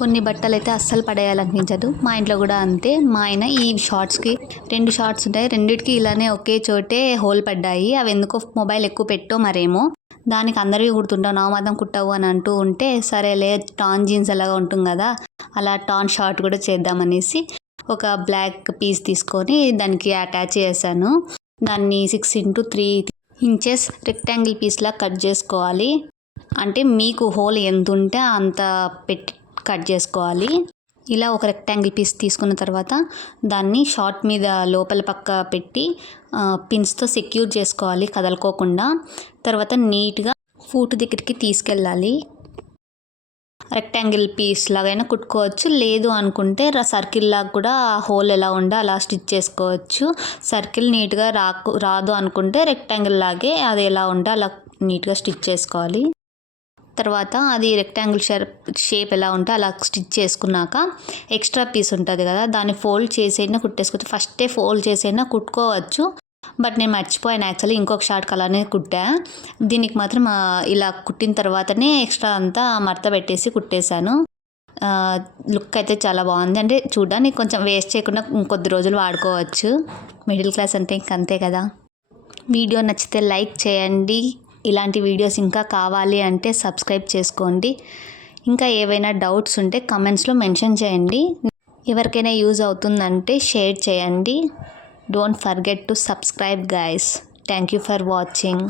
కొన్ని బట్టలు అయితే అస్సలు పడేయాలనిపించదు. మా ఇంట్లో కూడా అంతే. మా ఆయన ఈ షార్ట్స్కి 2 షార్ట్స్ ఉంటాయి, రెండిటికి ఇలానే ఒకే చోటే హోల్ పడ్డాయి. అవి ఎందుకో మొబైల్ ఎక్కువ పెట్టో మరేమో, దానికి అందరివి కుడుతుంటావు నా మాత్రం కుట్టవు అని అంటూ ఉంటే, సరేలే టాన్ జీన్స్ అలాగా ఉంటుంది కదా, అలా టాన్ షార్ట్ కూడా చేద్దామనేసి ఒక బ్లాక్ పీస్ తీసుకొని దానికి అటాచ్ చేశాను. దాన్ని 6x3 ఇంచెస్ రెక్టాంగిల్ పీస్లా కట్ చేసుకోవాలి. అంటే మీకు హోల్ ఎంత ఉంటే అంత పెట్టి కట్ చేసుకోవాలి. ఇలా ఒక రెక్టాంగిల్ పీస్ తీసుకున్న తర్వాత దాన్ని షార్ట్ మీద లోపల పక్క పెట్టి పిన్స్తో సెక్యూర్ చేసుకోవాలి కదలుకోకుండా. తర్వాత నీట్గా ఫూట్ దగ్గరికి తీసుకెళ్ళాలి. రెక్టాంగిల్ పీస్ లాగైనా కుట్టుకోవచ్చు, లేదు అనుకుంటే సర్కిల్ లాగా కూడా హోల్ ఎలా ఉందో అలా స్టిచ్ చేసుకోవచ్చు. సర్కిల్ నీట్గా రాదు అనుకుంటే రెక్టాంగిల్ లాగే అది ఎలా ఉందో అలా నీట్గా స్టిచ్ చేసుకోవాలి. తర్వాత అది రెక్టాంగిల్ షేప్ ఎలా ఉంటే అలా స్టిచ్ చేసుకున్నాక ఎక్స్ట్రా పీస్ ఉంటుంది కదా, దాన్ని ఫోల్డ్ చేసైనా కుట్టేసుకోవచ్చు. ఫస్టే ఫోల్డ్ చేసైనా కుట్టుకోవచ్చు, బట్ నేను మర్చిపోయాను యాక్చువల్లీ. ఇంకొక షార్ట్కి అలానే కుట్టా. దీనికి మాత్రం ఇలా కుట్టిన తర్వాతనే ఎక్స్ట్రా అంతా మడత పెట్టేసి కుట్టేశాను. లుక్ అయితే చాలా బాగుంది. అంటే చూడడానికి కొంచెం వేస్ట్ చేయకుండా ఇంకొద్ది రోజులు వాడుకోవచ్చు. మిడిల్ క్లాస్ అంటే ఇంకంతే కదా. వీడియో నచ్చితే లైక్ చేయండి. ఇలాంటి వీడియోస్ ఇంకా కావాలి అంటే సబ్స్క్రైబ్ చేసుకోండి. ఇంకా ఏవైనా డౌట్స్ ఉంటే కమెంట్స్లో మెన్షన్ చేయండి. ఎవరికైనా యూజ్ అవుతుందంటే షేర్ చేయండి. Don't forget to subscribe guys. Thank you for watching.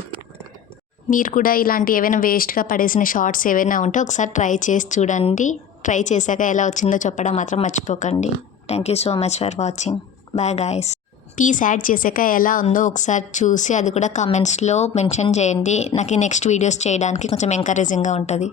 మీరు కూడా ఇలాంటి ఏవైనా వేస్ట్గా పడేసిన షార్ట్స్ ఏవైనా ఉంటే ఒకసారి ట్రై చేసి చూడండి. ట్రై చేశాక ఎలా వచ్చిందో చెప్పడం మాత్రం మర్చిపోకండి. Thank you so much for watching. Bye guys. Peas add చేశాక ఎలా ఉందో ఒకసారి చూసి అది కూడా కమెంట్స్లో మెన్షన్ చేయండి. నాకు ఈ నెక్స్ట్ వీడియోస్ చేయడానికి కొంచెం ఎంకరేజింగ్గా ఉంటుంది.